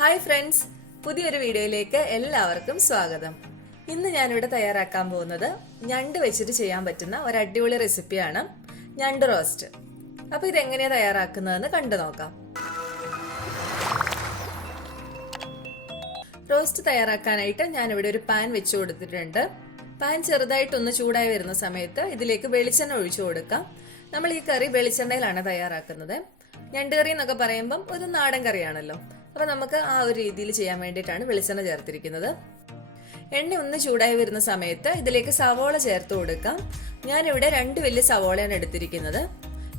Hi friends, പുതിയൊരു വീഡിയോയിലേക്ക് എല്ലാവർക്കും സ്വാഗതം. ഇന്ന് ഞാനിവിടെ തയ്യാറാക്കാൻ പോകുന്നത് ഞണ്ട് വെച്ചിട്ട് ചെയ്യാൻ പറ്റുന്ന ഒരു അടിപൊളി റെസിപ്പിയാണ് ഞണ്ട് റോസ്റ്റ്. അപ്പോൾ ഇതെങ്ങനെയാണ് തയ്യാറാക്കുന്നതെന്ന് കണ്ടു നോക്കാം. റോസ്റ്റ് തയ്യാറാക്കാനായിട്ട് ഞാനിവിടെ ഒരു പാൻ വെച്ച് കൊടുത്തിട്ടുണ്ട്. പാൻ ചെറുതായിട്ടൊന്ന് ചൂടായി വരുന്ന സമയത്ത് ഇതിലേക്ക് വെളിച്ചെണ്ണ ഒഴിച്ചു കൊടുക്കാം. നമ്മൾ ഈ കറി വെളിച്ചെണ്ണയിലാണ് തയ്യാറാക്കുന്നത്. ഞണ്ട് കറി എന്നൊക്കെ പറയുമ്പം ഒരു നാടൻ കറിയാണല്ലോ, അപ്പൊ നമുക്ക് ആ ഒരു രീതിയിൽ ചെയ്യാൻ വേണ്ടിയിട്ടാണ് വെളിച്ചെണ്ണ ചേർത്തിരിക്കുന്നത്. എണ്ണ ഒന്ന് ചൂടായി വരുന്ന സമയത്ത് ഇതിലേക്ക് സവോള ചേർത്ത് കൊടുക്കാം. ഞാനിവിടെ 2 വലിയ സവോളയാണ് എടുത്തിരിക്കുന്നത്.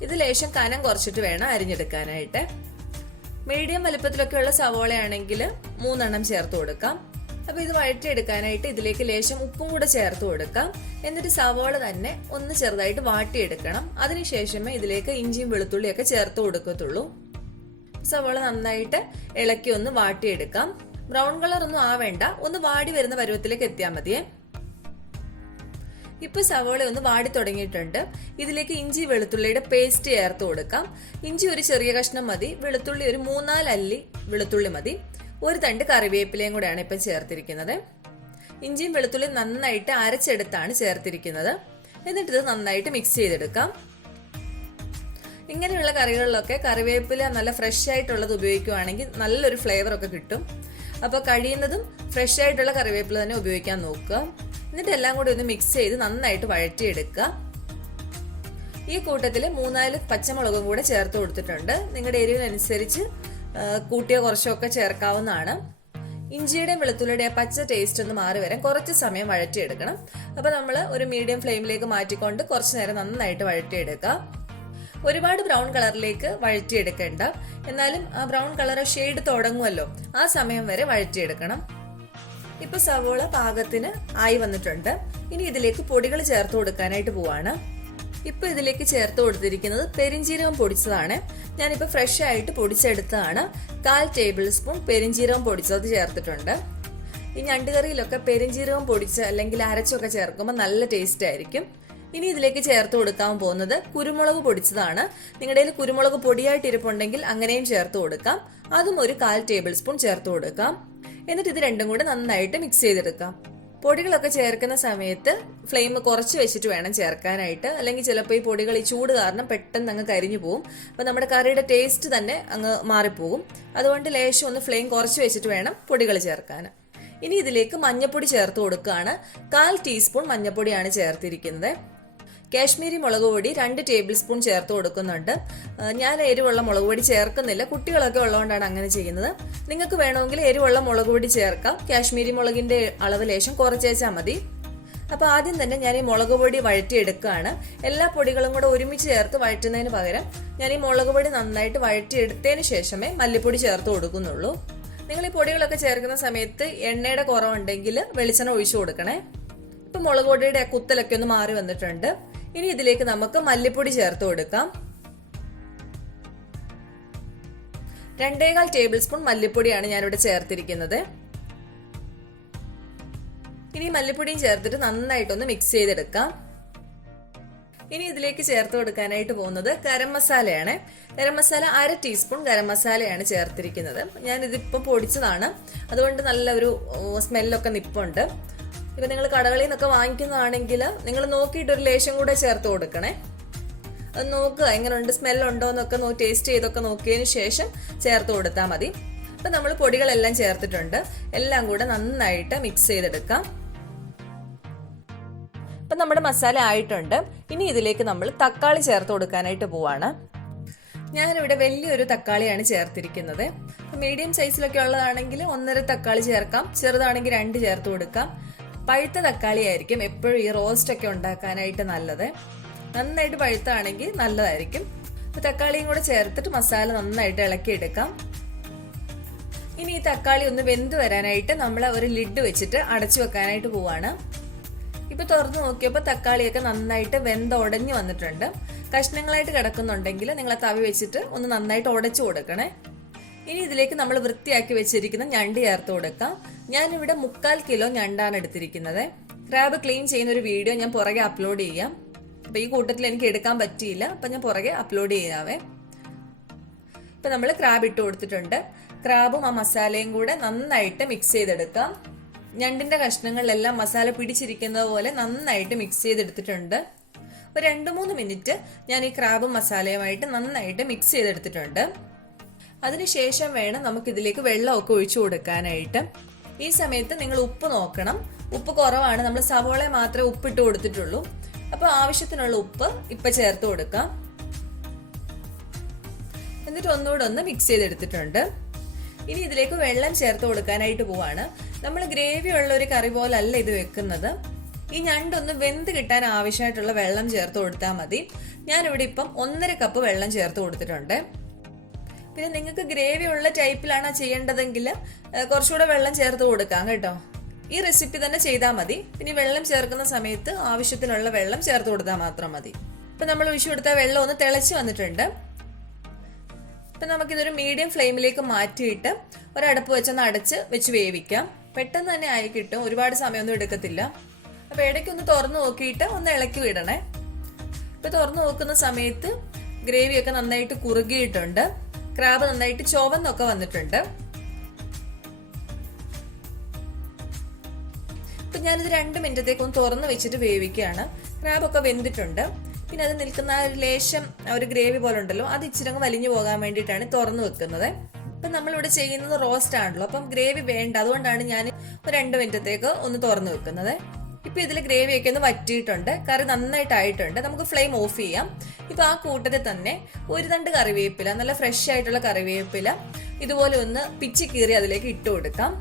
ഇത് ലേശം കനം കുറച്ചിട്ട് വേണം അരിഞ്ഞെടുക്കാനായിട്ട്. മീഡിയം വലുപ്പത്തിലൊക്കെയുള്ള സവോളയാണെങ്കിൽ 3 എണ്ണം ചേർത്ത് കൊടുക്കാം. അപ്പൊ ഇത് വഴറ്റിയെടുക്കാനായിട്ട് ഇതിലേക്ക് ലേശം ഉപ്പും കൂടെ ചേർത്ത് കൊടുക്കാം. എന്നിട്ട് സവോള തന്നെ ഒന്ന് ചെറുതായിട്ട് വാട്ടിയെടുക്കണം. അതിനുശേഷമേ ഇതിലേക്ക് ഇഞ്ചിയും വെളുത്തുള്ളിയൊക്കെ ചേർത്ത് കൊടുക്കത്തുള്ളൂ. സവോള നന്നായിട്ട് ഇളക്കി ഒന്ന് വാട്ടിയെടുക്കാം. ബ്രൗൺ കളർ ഒന്നും ആവേണ്ട, ഒന്ന് വാടി വരുന്ന പരുവത്തിലേക്ക് എത്തിയാൽ മതിയേ. ഇപ്പൊ സവോള ഒന്ന് വാടി തുടങ്ങിയിട്ടുണ്ട്. ഇതിലേക്ക് ഇഞ്ചി വെളുത്തുള്ളിയുടെ പേസ്റ്റ് ചേർത്ത് കൊടുക്കാം. ഇഞ്ചി ഒരു ചെറിയ കഷ്ണം മതി, വെളുത്തുള്ളി ഒരു 3-4 അല്ലി വെളുത്തുള്ളി മതി. ഒരു തണ്ട് കറിവേപ്പിലയും കൂടെയാണ് ഇപ്പം ചേർത്തിരിക്കുന്നത്. ഇഞ്ചിയും വെളുത്തുള്ളി നന്നായിട്ട് അരച്ചെടുത്താണ് ചേർത്തിരിക്കുന്നത്. എന്നിട്ട് ഇത് നന്നായിട്ട് മിക്സ് ചെയ്തെടുക്കാം. ഇങ്ങനെയുള്ള കറികളിലൊക്കെ കറിവേപ്പില നല്ല ഫ്രഷ് ആയിട്ടുള്ളത് ഉപയോഗിക്കുകയാണെങ്കിൽ നല്ലൊരു ഫ്ലേവർ ഒക്കെ കിട്ടും. അപ്പോൾ കഴിയുന്നതും ഫ്രഷ് ആയിട്ടുള്ള കറിവേപ്പില തന്നെ ഉപയോഗിക്കാൻ നോക്കുക. എന്നിട്ട് എല്ലാം കൂടി ഒന്ന് മിക്സ് ചെയ്ത് നന്നായിട്ട് വഴറ്റിയെടുക്കുക. ഈ കൂട്ടത്തിൽ 3-4 പച്ചമുളകും കൂടെ ചേർത്ത് കൊടുത്തിട്ടുണ്ട്. നിങ്ങളുടെ എരിവിനനുസരിച്ച് കൂട്ടിയോ കുറച്ചൊക്കെ ചേർക്കാവുന്നതാണ്. ഇഞ്ചിയുടെയും വെളുത്തുള്ളിയുടെയും പച്ച ടേസ്റ്റ് ഒന്ന് മാറി വരാൻ കുറച്ച് സമയം വഴറ്റിയെടുക്കണം. അപ്പോൾ നമ്മൾ ഒരു മീഡിയം ഫ്ലെയിമിലേക്ക് മാറ്റിക്കൊണ്ട് കുറച്ച് നേരം നന്നായിട്ട് വഴറ്റിയെടുക്കുക. ഒരുപാട് ബ്രൗൺ കളറിലേക്ക് വഴറ്റിയെടുക്കേണ്ട, എന്നാലും ആ ബ്രൗൺ കളർ ഷെയ്ഡ് തുടങ്ങുമല്ലോ, ആ സമയം വരെ വഴറ്റിയെടുക്കണം. ഇപ്പൊ സവോള പാകത്തിന് ആയി വന്നിട്ടുണ്ട്. ഇനി ഇതിലേക്ക് പൊടികൾ ചേർത്ത് കൊടുക്കാനായിട്ട് പോവാണ്. ഇപ്പൊ ഇതിലേക്ക് ചേർത്ത് കൊടുത്തിരിക്കുന്നത് പെരിഞ്ജീരകം പൊടിച്ചതാണ്. ഞാനിപ്പോ ഫ്രഷ് ആയിട്ട് പൊടിച്ചെടുത്തതാണ്. 1/4 ടേബിൾ സ്പൂൺ പെരിഞ്ജീരകം പൊടിച്ചത് ചേർത്തിട്ടുണ്ട്. ഈ ഞണ്ടുകറിയിലൊക്കെ പെരിഞ്ജീരകം പൊടിച്ച് അല്ലെങ്കിൽ അരച്ചൊക്കെ ചേർക്കുമ്പോൾ നല്ല ടേസ്റ്റ് ആയിരിക്കും. ഇനി ഇതിലേക്ക് ചേർത്ത് കൊടുക്കാൻ പോകുന്നത് കുരുമുളക് പൊടിച്ചതാണ്. നിങ്ങളുടെ കയ്യിൽ കുരുമുളക് പൊടിയായിട്ട് ഇരിപ്പുണ്ടെങ്കിൽ അങ്ങനെയും ചേർത്ത് കൊടുക്കാം. അതും ഒരു 1/4 ടേബിൾ സ്പൂൺ ചേർത്ത് കൊടുക്കാം. എന്നിട്ട് ഇത് രണ്ടും കൂടെ നന്നായിട്ട് മിക്സ് ചെയ്തെടുക്കാം. പൊടികളൊക്കെ ചേർക്കുന്ന സമയത്ത് ഫ്ലെയിം കുറച്ച് വെച്ചിട്ട് വേണം ചേർക്കാനായിട്ട്, അല്ലെങ്കിൽ ചിലപ്പോൾ ഈ പൊടികൾ ഈ ചൂട് കാരണം പെട്ടെന്ന് അങ്ങ് കരിഞ്ഞു പോകും. അപ്പോൾ നമ്മുടെ കറിയുടെ ടേസ്റ്റ് തന്നെ അങ്ങ് മാറിപ്പോകും. അതുകൊണ്ട് ലേശം ഒന്ന് ഫ്ലെയിം കുറച്ച് വെച്ചിട്ട് വേണം പൊടികൾ ചേർക്കാൻ. ഇനി ഇതിലേക്ക് മഞ്ഞൾപ്പൊടി ചേർത്ത് കൊടുക്കുകയാണ്. 1/4 ടീസ്പൂൺ മഞ്ഞൾപ്പൊടിയാണ് ചേർത്തിരിക്കുന്നത്. കാശ്മീരി മുളക് പൊടി 2 ടേബിൾ സ്പൂൺ ചേർത്ത് കൊടുക്കുന്നുണ്ട്. ഞാൻ എരിവുള്ള മുളക് പൊടി ചേർക്കുന്നില്ല, കുട്ടികളൊക്കെ ഉള്ളതുകൊണ്ടാണ് അങ്ങനെ ചെയ്യുന്നത്. നിങ്ങൾക്ക് വേണമെങ്കിൽ എരിവുള്ള മുളക് പൊടി ചേർക്കാം. കാശ്മീരി മുളകിന്റെ അളവ് ലേശം കുറച്ചേച്ചാൽ മതി. അപ്പൊ ആദ്യം തന്നെ ഞാൻ ഈ മുളക് പൊടി വഴറ്റിയെടുക്കുകയാണ്. എല്ലാ പൊടികളും കൂടെ ഒരുമിച്ച് ചേർത്ത് വഴറ്റുന്നതിന് പകരം ഞാൻ ഈ മുളക് പൊടി നന്നായിട്ട് വഴറ്റിയെടുത്തതിന് ശേഷമേ മല്ലിപ്പൊടി ചേർത്ത് കൊടുക്കുന്നുള്ളൂ. നിങ്ങൾ ഈ പൊടികളൊക്കെ ചേർക്കുന്ന സമയത്ത് എണ്ണയുടെ കുറവുണ്ടെങ്കിൽ വെളിച്ചെണ്ണ ഒഴിച്ചു കൊടുക്കണേ. ഇപ്പൊ മുളക് പൊടിയുടെ കുത്തലൊക്കെ ഒന്ന് മാറി വന്നിട്ടുണ്ട്. ഇനി ഇതിലേക്ക് നമുക്ക് മല്ലിപ്പൊടി ചേർത്ത് കൊടുക്കാം. 2.25 ടേബിൾ സ്പൂൺ മല്ലിപ്പൊടിയാണ് ഞാനിവിടെ ചേർത്തിരിക്കുന്നത്. ഇനി മല്ലിപ്പൊടിയും ചേർത്തിട്ട് നന്നായിട്ടൊന്ന് മിക്സ് ചെയ്തെടുക്കാം. ഇനി ഇതിലേക്ക് ചേർത്ത് കൊടുക്കാനായിട്ട് പോകുന്നത് ഗരം മസാലയാണ്. ഗരം മസാല 1/2 ടീസ്പൂൺ ഗരം മസാലയാണ് ചേർത്തിരിക്കുന്നത്. ഞാൻ ഇതിപ്പം പൊടിച്ചതാണ്, അതുകൊണ്ട് നല്ല ഒരു സ്മെല്ലൊക്കെ നിപ്പുണ്ട്. ഇപ്പൊ നിങ്ങൾ കടകളിൽ നിന്നൊക്കെ വാങ്ങിക്കുന്നതാണെങ്കിൽ നിങ്ങൾ നോക്കിയിട്ട് ഒരു ലേശം കൂടെ ചേർത്ത് കൊടുക്കണേ. അത് നോക്കുക എങ്ങനെയുണ്ട്, സ്മെല്ലുണ്ടോ എന്നൊക്കെ ടേസ്റ്റ് ചെയ്തൊക്കെ നോക്കിയതിന് ശേഷം ചേർത്ത് കൊടുത്താൽ മതി. അപ്പൊ നമ്മൾ പൊടികളെല്ലാം ചേർത്തിട്ടുണ്ട്. എല്ലാം കൂടെ നന്നായിട്ട് മിക്സ് ചെയ്തെടുക്കാം. ഇപ്പൊ നമ്മുടെ മസാല ആയിട്ടുണ്ട്. ഇനി ഇതിലേക്ക് നമ്മൾ തക്കാളി ചേർത്ത് കൊടുക്കാനായിട്ട് പോവാണ്. ഞാനിവിടെ വലിയൊരു തക്കാളിയാണ് ചേർത്തിരിക്കുന്നത്. മീഡിയം സൈസിലൊക്കെ ഉള്ളതാണെങ്കിൽ 1.5 തക്കാളി ചേർക്കാം, ചെറുതാണെങ്കിൽ 2 ചേർത്ത് കൊടുക്കാം. പഴുത്ത തക്കാളി ആയിരിക്കും എപ്പോഴും ഈ റോസ്റ്റ് ഒക്കെ ഉണ്ടാക്കാനായിട്ട് നല്ലത്. നന്നായിട്ട് പഴുത്താണെങ്കിൽ നല്ലതായിരിക്കും. തക്കാളിയും കൂടെ ചേർത്തിട്ട് മസാല നന്നായിട്ട് ഇളക്കിയെടുക്കാം. ഇനി ഈ തക്കാളി ഒന്ന് വെന്ത് വരാനായിട്ട് നമ്മൾ ഒരു ലിഡ് വെച്ചിട്ട് അടച്ചു വെക്കാനായിട്ട് പോവാണ്. ഇപ്പൊ തുറന്നു നോക്കിയപ്പോൾ തക്കാളിയൊക്കെ നന്നായിട്ട് വെന്തുടഞ്ഞു വന്നിട്ടുണ്ട്. കഷ്ണങ്ങളായിട്ട് കിടക്കുന്നുണ്ടെങ്കിൽ നിങ്ങൾ തവി വെച്ചിട്ട് ഒന്ന് നന്നായിട്ട് ഉടച്ചു കൊടുക്കണേ. ഇനി ഇതിലേക്ക് നമ്മൾ വൃത്തിയാക്കി വെച്ചിരിക്കുന്ന ഞണ്ട് ചേർത്ത് കൊടുക്കാം. ഞാനിവിടെ 3/4 കിലോ ഞണ്ടാണ് എടുത്തിരിക്കുന്നത്. ക്രാബ് ക്ലീൻ ചെയ്യുന്ന ഒരു വീഡിയോ ഞാൻ പുറകെ അപ്ലോഡ് ചെയ്യാം. അപ്പൊ ഈ കൂട്ടത്തിൽ എനിക്ക് എടുക്കാൻ പറ്റിയില്ല, അപ്പൊ ഞാൻ പുറകെ അപ്ലോഡ് ചെയ്യാവേ. ഇപ്പൊ നമ്മൾ ക്രാബ് ഇട്ട് കൊടുത്തിട്ടുണ്ട്. ക്രാബും ആ മസാലയും കൂടെ നന്നായിട്ട് മിക്സ് ചെയ്തെടുക്കാം. ഞണ്ടിന്റെ കഷ്ണങ്ങളിലെല്ലാം മസാല പിടിച്ചിരിക്കുന്നത് പോലെ നന്നായിട്ട് മിക്സ് ചെയ്തെടുത്തിട്ടുണ്ട്. ഒരു 2-3 മിനിറ്റ് ഞാൻ ഈ ക്രാബും മസാലയുമായിട്ട് നന്നായിട്ട് മിക്സ് ചെയ്തെടുത്തിട്ടുണ്ട്. അതിനുശേഷം വേണം നമുക്കിതിലേക്ക് വെള്ളമൊക്കെ ഒഴിച്ചു കൊടുക്കാനായിട്ട്. ഈ സമയത്ത് നിങ്ങൾ ഉപ്പ് നോക്കണം. ഉപ്പ് കുറവാണ്, നമ്മൾ സവോള മാത്രമേ ഉപ്പിട്ട് കൊടുത്തിട്ടുള്ളൂ. അപ്പോൾ ആവശ്യത്തിനുള്ള ഉപ്പ് ഇപ്പം ചേർത്ത് കൊടുക്കാം. എന്നിട്ട് ഒന്നുകൂടെ ഒന്ന് മിക്സ് ചെയ്തെടുത്തിട്ടുണ്ട്. ഇനി ഇതിലേക്ക് വെള്ളം ചേർത്ത് കൊടുക്കാനായിട്ട് പോവാണ്. നമ്മൾ ഗ്രേവി ഉള്ള ഒരു കറി പോലല്ല ഇത് വെക്കുന്നത്. ഈ ഞണ്ടൊന്ന് വെന്ത് കിട്ടാൻ ആവശ്യമായിട്ടുള്ള വെള്ളം ചേർത്ത് കൊടുത്താൽ മതി. ഞാനിവിടെ ഇപ്പം 1.5 കപ്പ് വെള്ളം ചേർത്ത് കൊടുത്തിട്ടുണ്ട്. പിന്നെ നിങ്ങൾക്ക് ഗ്രേവി ഉള്ള ടൈപ്പിലാണ് ചെയ്യേണ്ടതെങ്കിൽ കുറച്ചുകൂടെ വെള്ളം ചേർത്ത് കൊടുക്കാം കേട്ടോ. ഈ റെസിപ്പി തന്നെ ചെയ്താൽ മതി. പിന്നെ വെള്ളം ചേർക്കുന്ന സമയത്ത് ആവശ്യത്തിനുള്ള വെള്ളം ചേർത്ത് കൊടുത്താൽ മാത്രം മതി. ഇപ്പം നമ്മൾ ഒഴിച്ചു കൊടുത്ത വെള്ളം ഒന്ന് തിളച്ച് വന്നിട്ടുണ്ട്. ഇപ്പം നമുക്കിതൊരു മീഡിയം ഫ്ലെയിമിലേക്ക് മാറ്റിയിട്ട് ഒരടപ്പ് വെച്ചൊന്ന് അടച്ച് വെച്ച് വേവിക്കാം. പെട്ടെന്ന് തന്നെ ആയി കിട്ടും, ഒരുപാട് സമയമൊന്നും എടുക്കത്തില്ല. അപ്പോൾ ഇടയ്ക്കൊന്ന് തുറന്നു നോക്കിയിട്ട് ഒന്ന് ഇളക്കി വിടണേ. ഇപ്പം തുറന്നു നോക്കുന്ന സമയത്ത് ഗ്രേവിയൊക്കെ നന്നായിട്ട് കുറുകിയിട്ടുണ്ട്. ക്രാബ് നന്നായിട്ട് ചുവന്നൊക്കെ വന്നിട്ടുണ്ട്. ഇപ്പൊ ഞാനിത് 2 മിനിറ്റത്തേക്ക് ഒന്ന് തുറന്നു വെച്ചിട്ട് വേവിക്കുകയാണ്. ക്രാബൊക്കെ വെന്തിട്ടുണ്ട്. പിന്നെ അത് നിൽക്കുന്ന ഒരു ലേശം ഒരു ഗ്രേവി പോലെ ഉണ്ടല്ലോ, അത് ഇച്ചിരി അങ്ങ് വലിഞ്ഞു പോകാൻ വേണ്ടിയിട്ടാണ് തുറന്നു വെക്കുന്നത്. ഇപ്പൊ നമ്മളിവിടെ ചെയ്യുന്നത് റോസ്റ്റ് ആണല്ലോ, അപ്പം ഗ്രേവി വേണ്ട. അതുകൊണ്ടാണ് ഞാൻ ഒരു 2 മിനിറ്റത്തേക്ക് ഒന്ന് തുറന്നു വെക്കുന്നത്. ഇപ്പൊ ഇതിൽ ഗ്രേവിയൊക്കെ ഒന്ന് വറ്റിയിട്ടുണ്ട്, കറി നന്നായിട്ടായിട്ടുണ്ട്. നമുക്ക് ഫ്ലെയിം ഓഫ് ചെയ്യാം. ഇപ്പൊ ആ കൂട്ടത്തിൽ തന്നെ ഒരു തണ്ട് കറിവേപ്പില, നല്ല ഫ്രഷ് ആയിട്ടുള്ള കറിവേപ്പില ഇതുപോലെ ഒന്ന് പിച്ചി കീറി അതിലേക്ക് ഇട്ട് കൊടുക്കാം.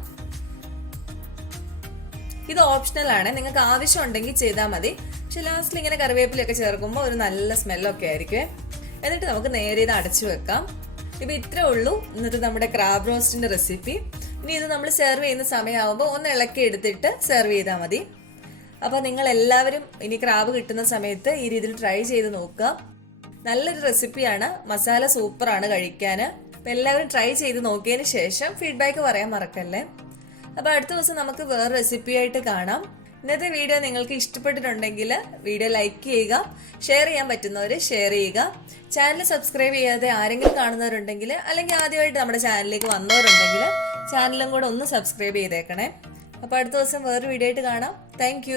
ഇത് ഓപ്ഷണൽ ആണ്, നിങ്ങൾക്ക് ആവശ്യം ഉണ്ടെങ്കിൽ ചെയ്താൽ മതി. പക്ഷെ ലാസ്റ്റിൽ ഇങ്ങനെ കറിവേപ്പിലൊക്കെ ചേർക്കുമ്പോൾ ഒരു നല്ല സ്മെല്ലൊക്കെ ആയിരിക്കും. എന്നിട്ട് നമുക്ക് നേരെ ഇത് അടച്ചു വെക്കാം. ഇപ്പൊ ഇത്രേ ഉള്ളൂ ഇന്നത്തെ നമ്മുടെ ക്രാബ് റോസ്റ്റിന്റെ റെസിപ്പി. ഇനി ഇത് നമ്മൾ സെർവ് ചെയ്യുന്ന സമയമാകുമ്പോൾ ഒന്ന് ഇളക്കി എടുത്തിട്ട് സെർവ് ചെയ്താൽ മതി. അപ്പൊ നിങ്ങൾ എല്ലാവരും ഇനി ക്രാബ് കിട്ടുന്ന സമയത്ത് ഈ രീതിയിൽ ട്രൈ ചെയ്ത് നോക്കുക. നല്ലൊരു റെസിപ്പിയാണ്, മസാല സൂപ്പറാണ് കഴിക്കാൻ. അപ്പൊ എല്ലാവരും ട്രൈ ചെയ്ത് നോക്കിയതിന് ശേഷം ഫീഡ്ബാക്ക് പറയാൻ മറക്കല്ലേ. അപ്പൊ അടുത്ത ദിവസം നമുക്ക് വേറെ റെസിപ്പി ആയിട്ട് കാണാം. ഇന്നത്തെ വീഡിയോ നിങ്ങൾക്ക് ഇഷ്ടപ്പെട്ടിട്ടുണ്ടെങ്കിൽ വീഡിയോ ലൈക്ക് ചെയ്യുക, ഷെയർ ചെയ്യാൻ പറ്റുന്നവർ ഷെയർ ചെയ്യുക. ചാനൽ സബ്സ്ക്രൈബ് ചെയ്യാതെ ആരെങ്കിലും കാണുന്നവരുണ്ടെങ്കിൽ, അല്ലെങ്കിൽ ആദ്യമായിട്ട് നമ്മുടെ ചാനലിലേക്ക് വന്നവരുണ്ടെങ്കിൽ ചാനലും കൂടെ ഒന്ന് സബ്സ്ക്രൈബ് ചെയ്തേക്കണേ. അപ്പോൾ അടുത്ത ദിവസം വേറൊരു വീഡിയോ ആയിട്ട് കാണാം. താങ്ക്